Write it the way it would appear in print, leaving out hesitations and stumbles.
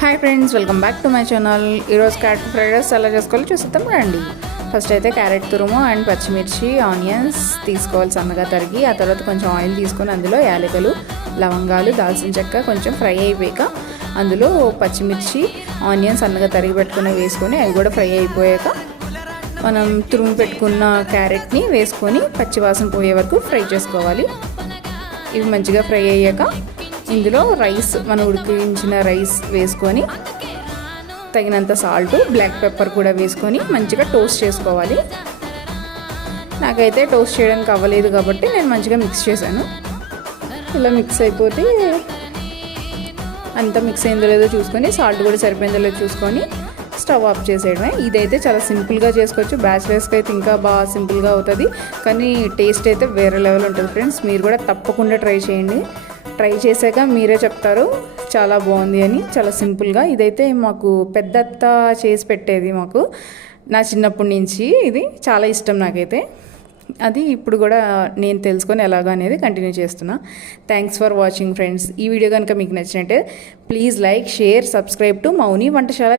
Hi friends, welcome back to my channel. ఈరోజు carrot fried rice ఎలా చేసుకోవాలో చూస్తాం రండి. ఫస్ట్ అయితే క్యారెట్ తురుము అండ్ పచ్చిమిర్చి, ఆనియన్స్ తీసుకోవాలి సన్నగా తరిగి. ఆ తర్వాత కొంచెం ఆయిల్ తీసుకొని అందులో యాలకులు, లవంగాలు, దాల్చిన చెక్క కొంచెం ఫ్రై అయిపోయాక అందులో పచ్చిమిర్చి, ఆనియన్స్ సన్నగా తరిగి పెట్టుకుని వేసుకొని అవి కూడా ఫ్రై అయిపోయాక మనం తురుము పెట్టుకున్న క్యారెట్ని వేసుకొని పచ్చివాసన పోయే వరకు ఫ్రై చేసుకోవాలి. ఇవి మంచిగా ఫ్రై అయ్యాక ఇందులో రైస్, మనం ఉడికించిన రైస్ వేసుకొని తగినంత సాల్ట్, బ్లాక్ పెప్పర్ కూడా వేసుకొని మంచిగా టోస్ట్ చేసుకోవాలి. నాకైతే టోస్ట్ చేయడానికి అవ్వలేదు కాబట్టి నేను మంచిగా మిక్స్ చేశాను. ఇలా మిక్స్ అయిపోతే అంతా మిక్స్ అయిందో లేదో చూసుకొని, సాల్ట్ కూడా సరిపోయిందో లేదో చూసుకొని స్టవ్ ఆఫ్ చేసేయడమే. ఇదైతే చాలా సింపుల్గా చేసుకోవచ్చు. బ్యాచిలర్స్కి అయితే ఇంకా బాగా సింపుల్గా అవుతుంది, కానీ టేస్ట్ అయితే వేరే లెవెల్ ఉంటుంది ఫ్రెండ్స్. మీరు కూడా తప్పకుండా ట్రై చేయండి. ట్రై చేశాక మీరే చెప్తారు చాలా బాగుంది అని. చాలా సింపుల్గా ఇదైతే మాకు పెద్దత్త చేసి పెట్టేది మాకు నా చిన్నప్పటి నుంచి. ఇది చాలా ఇష్టం నాకైతే. అది ఇప్పుడు కూడా నేను తెలుసుకొని ఎలాగో అనేది కంటిన్యూ చేస్తున్నా. Thanks for watching friends. ఈ వీడియో కనుక మీకు నచ్చినట్టే please like, share, subscribe to Mouni వంటశాల.